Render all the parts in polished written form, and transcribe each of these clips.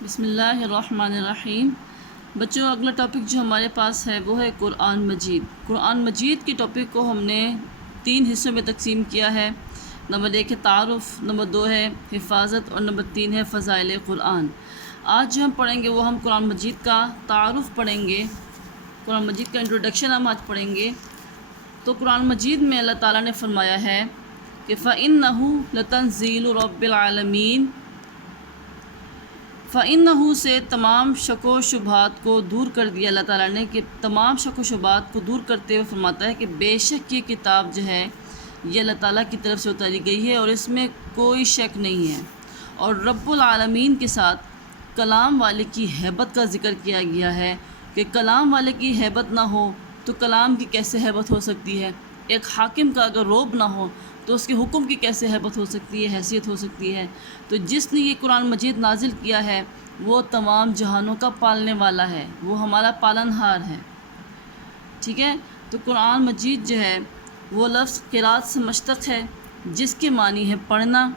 بسم اللہ الرحمن الرحیم۔ بچوں، اگلا ٹاپک جو ہمارے پاس ہے وہ ہے قرآن مجید۔ قرآن مجید کے ٹاپک کو ہم نے 3 حصوں میں تقسیم کیا ہے۔ نمبر 1 ہے تعارف، نمبر 2 ہے حفاظت اور نمبر 3 ہے فضائل قرآن۔ آج جو ہم پڑھیں گے وہ ہم قرآن مجید کا تعارف پڑھیں گے، قرآن مجید کا انٹروڈکشن ہم آج پڑھیں گے۔ تو قرآن مجید میں اللہ تعالیٰ نے فرمایا ہے کہ فَإِنَّهُ لَتَنزِيلُ رَبِّ الْعَالَمِينَ، فَإِنَّهُ سے تمام شک و شبہات کو دور کر دیا اللہ تعالیٰ نے، کہ تمام شک و شبہات کو دور کرتے ہوئے فرماتا ہے کہ بے شک یہ کتاب جو ہے یہ اللہ تعالیٰ کی طرف سے اتاری گئی ہے اور اس میں کوئی شک نہیں ہے۔ اور رب العالمین کے ساتھ کلام والے کی ہیبت کا ذکر کیا گیا ہے کہ کلام والے کی ہیبت نہ ہو تو کلام کی کیسے ہیبت ہو سکتی ہے؟ ایک حاکم کا اگر روب نہ ہو تو اس کے حکم کی کیسے ہیبت ہو سکتی ہے، حیثیت ہو سکتی ہے؟ تو جس نے یہ قرآن مجید نازل کیا ہے وہ تمام جہانوں کا پالنے والا ہے، وہ ہمارا پالن ہار ہے، ٹھیک ہے؟ تو قرآن مجید جو ہے وہ لفظ قرات سے مشتق ہے، جس کے معنی ہے پڑھنا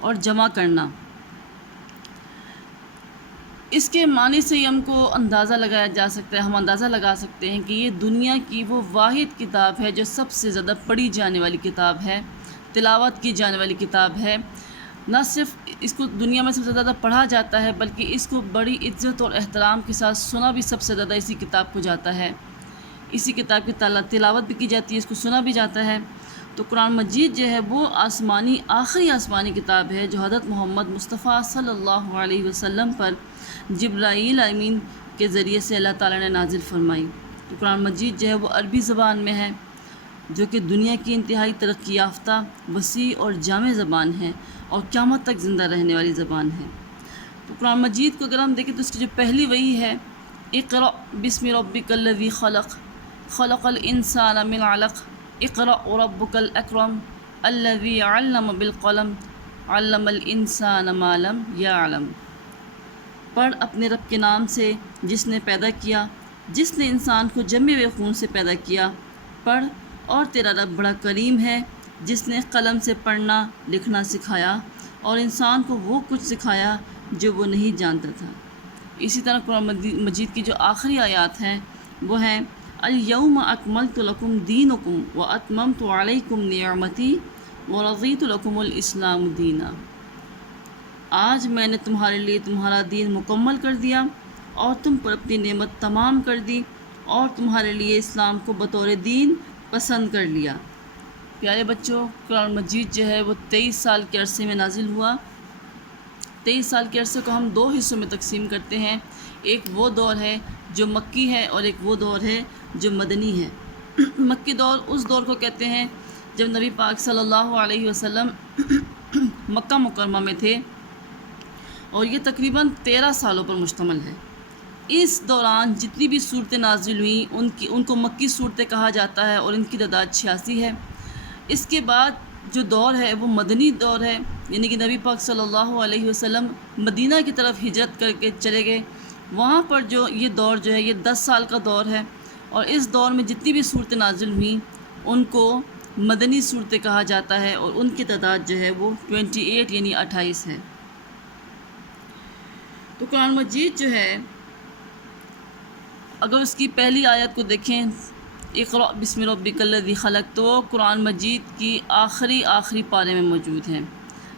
اور جمع کرنا۔ اس کے معنی سے ہی ہم کو اندازہ لگایا جا سکتا ہے، ہم اندازہ لگا سکتے ہیں کہ یہ دنیا کی وہ واحد کتاب ہے جو سب سے زیادہ پڑھی جانے والی کتاب ہے، تلاوت کی جانے والی کتاب ہے۔ نہ صرف اس کو دنیا میں سب سے زیادہ پڑھا جاتا ہے بلکہ اس کو بڑی عزت اور احترام کے ساتھ سنا بھی سب سے زیادہ اسی کتاب کو جاتا ہے، اسی کتاب کی تلاوت بھی کی جاتی ہے، اس کو سنا بھی جاتا ہے۔ تو قرآن مجید جو ہے وہ آخری آسمانی کتاب ہے جو حضرت محمد مصطفیٰ صلی اللہ علیہ وسلم پر جبرائیل امین کے ذریعے سے اللہ تعالیٰ نے نازل فرمائی۔ تو قرآن مجید جو ہے وہ عربی زبان میں ہے، جو کہ دنیا کی انتہائی ترقی یافتہ، وسیع اور جامع زبان ہے اور قیامت تک زندہ رہنے والی زبان ہے۔ تو قرآن مجید کو اگر ہم دیکھیں تو اس کی جو پہلی وحی ہے اقرأ بسم ربک الذی خلق، خلق الانسان من علق، اقرأ ربک الاکرم الذی علم بالقلم، علم الانسان ما لم یعلم۔ پڑھ اپنے رب کے نام سے جس نے پیدا کیا، جس نے انسان کو جمے ہوئے خون سے پیدا کیا۔ پڑھ، اور تیرا رب بڑا کریم ہے جس نے قلم سے پڑھنا لکھنا سکھایا اور انسان کو وہ کچھ سکھایا جو وہ نہیں جانتا تھا۔ اسی طرح قرآن مجید کی جو آخری آیات ہیں وہ ہیں الیوم اکملت لکم دینکم واتممت علیکم نعمتی ورضیت لکم الاسلام دینا۔ آج میں نے تمہارے لیے تمہارا دین مکمل کر دیا اور تم پر اپنی نعمت تمام کر دی اور تمہارے لیے اسلام کو بطور دین پسند کر لیا۔ پیارے بچوں، قرآن مجید جو ہے وہ 23 سال کے عرصے میں نازل ہوا۔ 23 سال کے عرصے کو ہم 2 حصوں میں تقسیم کرتے ہیں، ایک وہ دور ہے جو مکی ہے اور ایک وہ دور ہے جو مدنی ہے۔ مکی دور اس دور کو کہتے ہیں جب نبی پاک صلی اللہ علیہ وسلم مکہ مکرمہ میں تھے، اور یہ تقریباً 13 سالوں پر مشتمل ہے۔ اس دوران جتنی بھی صورتیں نازل ہوئیں ان کو مکی صورتیں کہا جاتا ہے اور ان کی تعداد 86 ہے۔ اس کے بعد جو دور ہے وہ مدنی دور ہے، یعنی کہ نبی پاک صلی اللہ علیہ وسلم مدینہ کی طرف ہجرت کر کے چلے گئے۔ وہاں پر جو یہ دور جو ہے یہ 10 سال کا دور ہے، اور اس دور میں جتنی بھی صورتیں نازل ہوئیں ان کو مدنی صورتیں کہا جاتا ہے، اور ان کی تعداد جو ہے وہ 28 یعنی 28 ہے۔ تو قرآن مجید جو ہے اگر اس کی پہلی آیت کو دیکھیں اقرأ بسم ربک الذی خلق، تو وہ قرآن مجید کی آخری پارے میں موجود ہیں،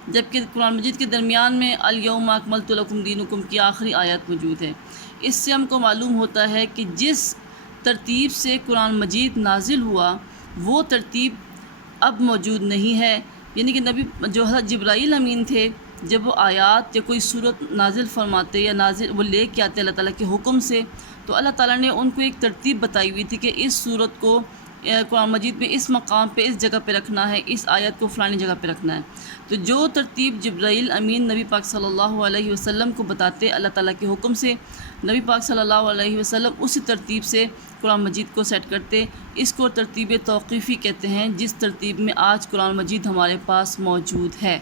جبکہ قرآن مجید کے درمیان میں الیوم اکملت لکم دینکم کی آخری آیت موجود ہے۔ اس سے ہم کو معلوم ہوتا ہے کہ جس ترتیب سے قرآن مجید نازل ہوا وہ ترتیب اب موجود نہیں ہے، یعنی کہ نبی جو حضرت جبرائیل امین تھے جب وہ آیات یا کوئی صورت نازل فرماتے یا وہ لے کے آتے اللہ تعالیٰ کے حکم سے، تو اللہ تعالیٰ نے ان کو ایک ترتیب بتائی ہوئی تھی کہ اس صورت کو قرآن مجید میں اس مقام پہ اس جگہ پہ رکھنا ہے، اس آیت کو فلانی جگہ پہ رکھنا ہے۔ تو جو ترتیب جبرائیل امین نبی پاک صلی اللہ علیہ وسلم کو بتاتے اللہ تعالیٰ کے حکم سے، نبی پاک صلی اللہ علیہ وسلم اسی ترتیب سے قرآن مجید کو سیٹ کرتے۔ اس کو ترتیب توقیفی کہتے ہیں، جس ترتیب میں آج قرآن مجید ہمارے پاس موجود ہے۔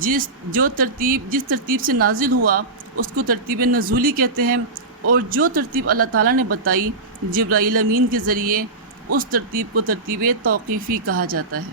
جس ترتیب سے نازل ہوا اس کو ترتیب نزولی کہتے ہیں، اور جو ترتیب اللہ تعالیٰ نے بتائی جبرائیل امین کے ذریعے اس ترتیب کو ترتیب توقیفی کہا جاتا ہے۔